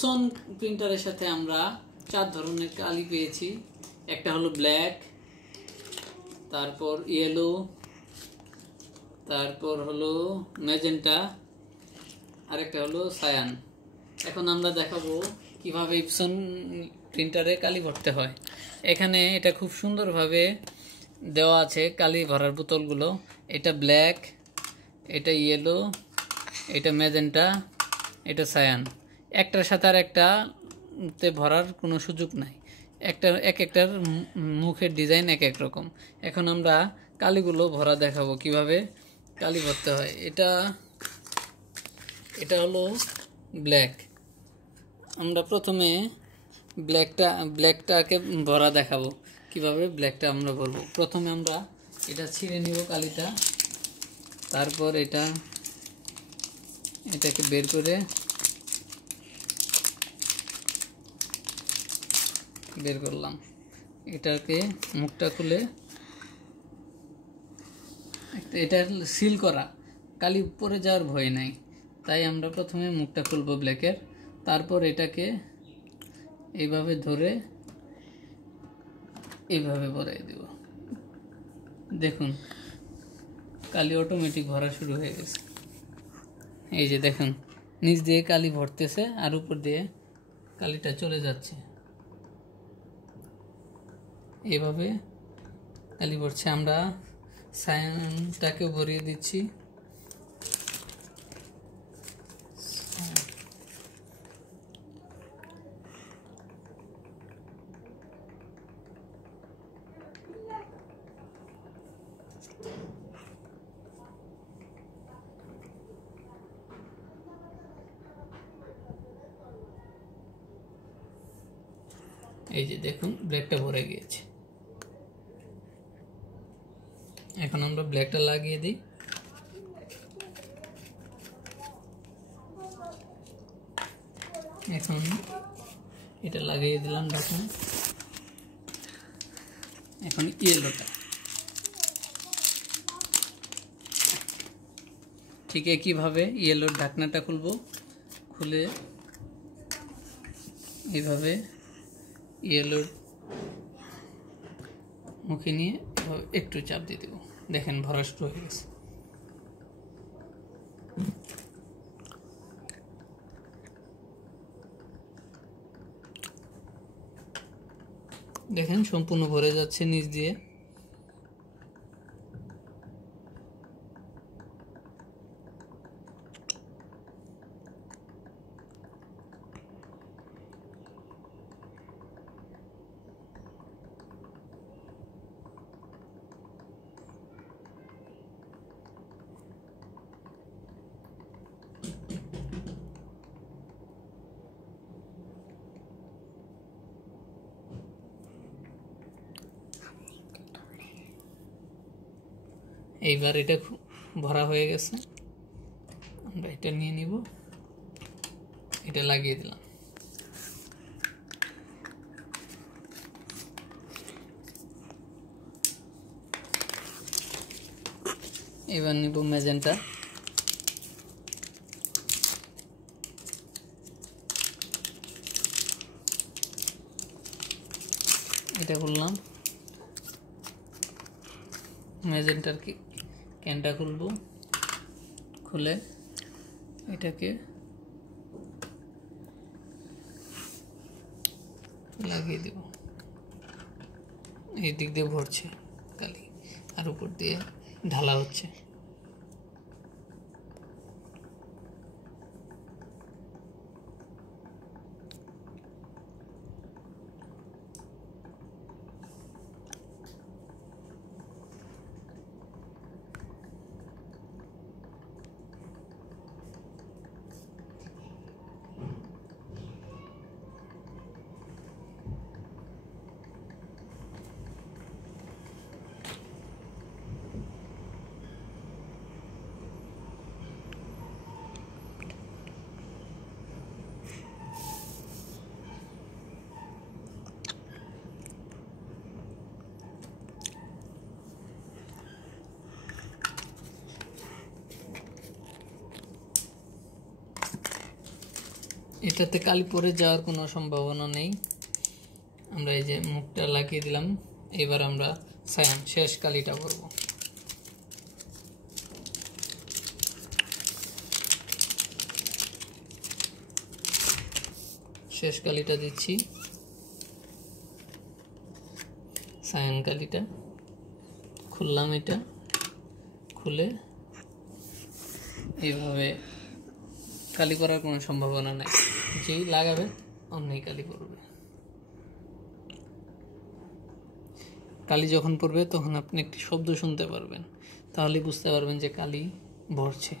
Epson প্রিন্টারের সাথে আমরা 4 ধরনের কালি পেয়েছি। একটা হলো ব্ল্যাক, তারপর ইয়েলো, তারপর হলো ম্যাজেন্টা, আরেকটা হলো সায়ান। এখন আমরা দেখাবো কিভাবে ইপসন প্রিন্টারে কালি ভরতে হয়। এখানে এটা খুব সুন্দরভাবে দেওয়া আছে কালি ভরার বোতলগুলো। এটা ব্ল্যাক, এটা ইয়েলো, এটা ম্যাজেন্টা, এটা সায়ান। একটার সাথে আর একটাতে ভরার কোনো সুযোগ নাই। একটার মুখের ডিজাইন এক এক রকম। এখন আমরা কালিগুলো ভরা দেখাবো কিভাবে কালি ভরতে হয়। এটা হলো ব্ল্যাক। আমরা প্রথমে ব্ল্যাকটাকে ভরা দেখাবো কিভাবে ব্ল্যাকটা আমরা ভরবো। প্রথমে আমরা এটা ছিঁড়ে নিব কালিটা, তারপর এটাকে বের করে বের করলাম। এটাকে মুখটা খুলে, এটা সিল করা, কালি পরে যাওয়ার ভয় নাই, তাই আমরা প্রথমে মুখটা খুলবো ব্ল্যাকের। তারপর এটাকে এইভাবে ধরে এইভাবে ভরাই দেব। দেখুন কালি অটোমেটিক ভরা শুরু হয়ে গেছে। এই যে দেখুন নিচ দিয়ে কালি ভরতেছে আর উপর দিয়ে কালিটা চলে যাচ্ছে। এইভাবে কালি ভরছে। আমরা সায়ানটাকে ভরিয়ে দিচ্ছি। এই যে দেখুন ব্ল্যাকটা ভরে গিয়েছে। এখন আমরা ব্ল্যাকটা লাগিয়ে দিই। এখন এটা লাগিয়ে দিলাম ঢাকনা। এখন ইয়েলোটা ঠিক একইভাবে ইয়েলোর ঢাকনাটা খুলবো। খুলে এইভাবে ইয়েলোর মুখে নিয়ে একটু চাপ দিয়ে দেবো। দেখেন ভরা শুরু হয়ে গেছে। দেখেন সম্পূর্ণ ভরে যাচ্ছে নিচ দিয়ে। এইবার এটা ভরা হয়ে গেছে। আমরা এটা নিয়ে নিব, এটা লাগিয়ে দিলাম। এবার নিব ম্যাজেন্টা। এটা করলাম। ম্যাজেন্টার ক্যানটা খুলবো। খুলে এটাকে লাগিয়ে দেব। এই দিক দিয়ে ভরছে কালি আর উপর দিয়ে ঢালা হচ্ছে। এটাতে কালি পরে যাওয়ার কোনো সম্ভাবনা নেই। আমরা এই যে মুখটা লাগিয়ে দিলাম, এবার আমরা সায়ান শেষ কালিটা করব। শেষ কালিটা দিচ্ছি, সায়ান কালিটা খুললাম, এটা খুলে এইভাবে কালি করার কোনো সম্ভাবনা নেই, যেই লাগাবে অমনি কালি পড়বে। কালি যখন পড়বে তখন আপনি একটি শব্দ শুনতে পারবেন, তাহলে বুঝতে পারবেন যে কালি ভরছে।